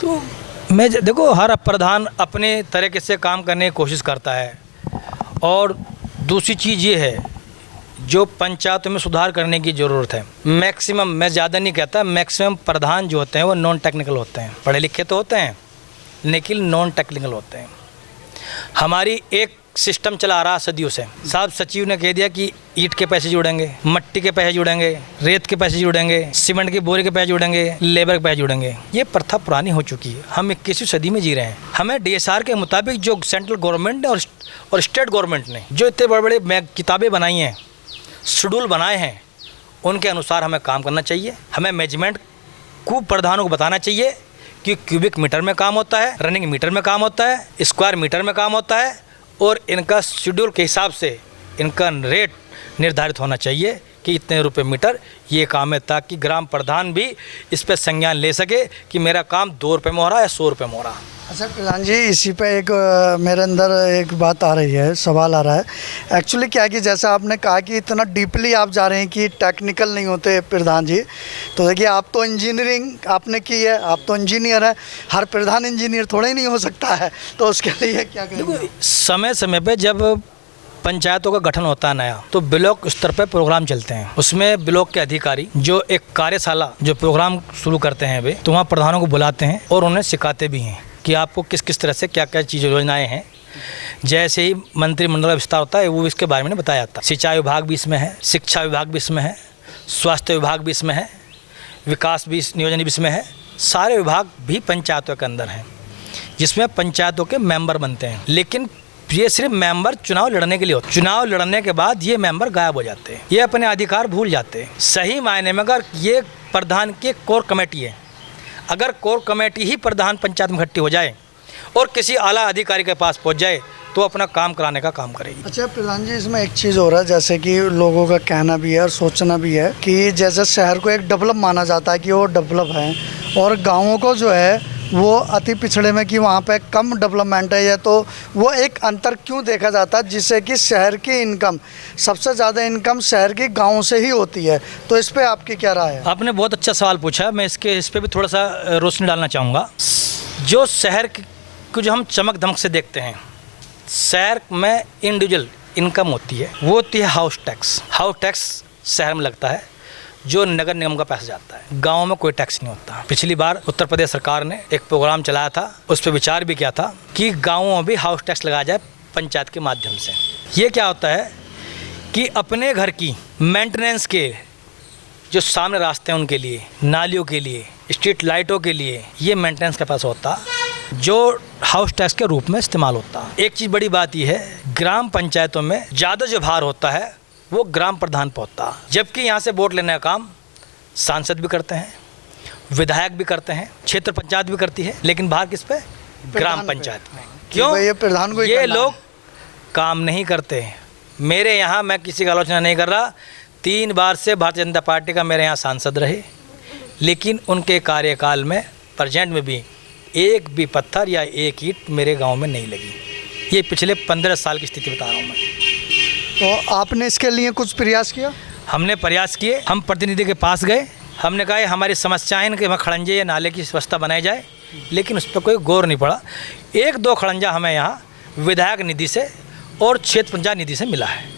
तो देखो, हर प्रधान अपने तरीके से काम करने की कोशिश करता है। और दूसरी चीज़ ये है, जो पंचायतों में सुधार करने की ज़रूरत है। मैक्सिमम, मैं ज़्यादा नहीं कहता, मैक्सिमम प्रधान जो होते हैं वो नॉन टेक्निकल होते हैं। पढ़े लिखे तो होते हैं लेकिन नॉन टेक्निकल होते हैं। हमारी एक सिस्टम चला रहा सदियों से। साहब सचिव ने कह दिया कि ईंट के पैसे जुड़ेंगे, मट्टी के पैसे जुड़ेंगे, रेत के पैसे जुड़ेंगे, सीमेंट के बोरे के पैसे जुड़ेंगे, लेबर के पैसे जुड़ेंगे। ये प्रथा पुरानी हो चुकी है। हम 21वीं सदी में जी रहे हैं। हमें DSR के मुताबिक जो सेंट्रल गवर्नमेंट ने और स्टेट गवर्नमेंट ने जो इतने बड़े बड़े किताबें बनाई हैं, शेड्यूल बनाए हैं, उनके अनुसार हमें काम करना चाहिए। हमें मैनेजमेंट को, प्रधानों को बताना चाहिए कि क्यूबिक मीटर में काम होता है, रनिंग मीटर में काम होता है, स्क्वायर मीटर में काम होता है, और इनका शेड्यूल के हिसाब से इनका रेट निर्धारित होना चाहिए कि इतने रुपए मीटर ये काम है, ताकि ग्राम प्रधान भी इस पर संज्ञान ले सके कि मेरा काम 2 रुपये में हो रहा है या 100 रुपये में हो रहा है। अच्छा प्रधान जी, इसी पे एक मेरे अंदर एक बात आ रही है, सवाल आ रहा है। एक्चुअली क्या है कि जैसा आपने कहा कि इतना डीपली आप जा रहे हैं कि टेक्निकल नहीं होते प्रधान जी, तो देखिए आप तो इंजीनियरिंग आपने की है, आप तो इंजीनियर हैं, हर प्रधान इंजीनियर थोड़ा ही नहीं हो सकता है, तो उसके लिए क्या करेंगे? समय समय पर जब पंचायतों का गठन होता है नया, तो ब्लॉक स्तर पर प्रोग्राम चलते हैं। उसमें ब्लॉक के अधिकारी जो एक कार्यशाला जो प्रोग्राम शुरू करते हैं वे, तो वहाँ प्रधानों को बुलाते हैं और उन्हें सिखाते भी हैं कि आपको किस किस तरह से क्या क्या चीज़ योजनाएं हैं। जैसे ही मंत्रिमंडल का विस्तार होता है वो इसके बारे में बताया जाता है। सिंचाई विभाग भी इसमें है, शिक्षा विभाग भी इसमें है, स्वास्थ्य विभाग भी इसमें है, विकास भी नियोजन भी इसमें है। सारे विभाग भी पंचायतों के अंदर हैं, जिसमें पंचायतों के मेंबर बनते हैं। लेकिन ये सिर्फ मेंबर चुनाव लड़ने के लिए होते हैं। चुनाव लड़ने के बाद ये मेंबर गायब हो जाते हैं, ये अपने अधिकार भूल जाते हैं। सही मायने में अगर ये प्रधान की कोर कमेटी है, अगर कोर कमेटी ही प्रधान पंचायत में इकट्ठी हो जाए और किसी आला अधिकारी के पास पहुंच जाए तो अपना काम कराने का काम करेगी। अच्छा प्रधान जी, इसमें एक चीज़ हो रहा है, जैसे कि लोगों का कहना भी है और सोचना भी है कि जैसे शहर को एक डेवलप माना जाता है कि वो डेवलप है, और गाँवों को जो है वो अति पिछड़े में कि वहाँ पे कम डेवलपमेंट है, या तो वो एक अंतर क्यों देखा जाता है, जिससे कि शहर की इनकम, सबसे ज़्यादा इनकम शहर की गाँव से ही होती है। तो इस पे आपकी क्या राय है? आपने बहुत अच्छा सवाल पूछा, मैं इस पे भी थोड़ा सा रोशनी डालना चाहूँगा। जो शहर को जो हम चमक धमक से देखते हैं, शहर में इंडिविजुअल इनकम होती है, वो होती है हाउस टैक्स। हाउस टैक्स शहर में लगता है, जो नगर निगम का पैसा जाता है। गांव में कोई टैक्स नहीं होता। पिछली बार उत्तर प्रदेश सरकार ने एक प्रोग्राम चलाया था, उस पर विचार भी किया था कि गांवों में भी हाउस टैक्स लगाया जाए पंचायत के माध्यम से। ये क्या होता है कि अपने घर की मेंटेनेंस के जो सामने रास्ते हैं उनके लिए, नालियों के लिए, स्ट्रीट लाइटों के लिए, ये मेंटेनेंस का पैसा होता जो हाउस टैक्स के रूप में इस्तेमाल होता। एक चीज़ बड़ी बात यह है, ग्राम पंचायतों में ज़्यादा जो भार होता है वो ग्राम प्रधान पर होता, जबकि यहाँ से वोट लेने का काम सांसद भी करते हैं, विधायक भी करते हैं, क्षेत्र पंचायत भी करती है, लेकिन भार किस पे? ग्राम पंचायत में। क्यों? ये प्रधान को ये लोग काम नहीं करते। मेरे यहाँ, मैं किसी का आलोचना नहीं कर रहा, 3 बार से भारतीय जनता पार्टी का मेरे यहाँ सांसद रहे, लेकिन उनके कार्यकाल में प्रेजेंट में भी एक भी पत्थर या एक ईंट मेरे गाँव में नहीं लगी। ये पिछले 15 साल की स्थिति बता रहा हूँ मैं। तो आपने इसके लिए कुछ प्रयास किया? हमने प्रयास किए, हम प्रतिनिधि के पास गए, हमने कहा हमारी समस्याएं हैं कि वहाँ खड़ंजे या नाले की व्यवस्था बनाई जाए, लेकिन उस पर कोई गौर नहीं पड़ा। 1-2 खड़ंजा हमें यहाँ विधायक निधि से और क्षेत्र पंचायत निधि से मिला है।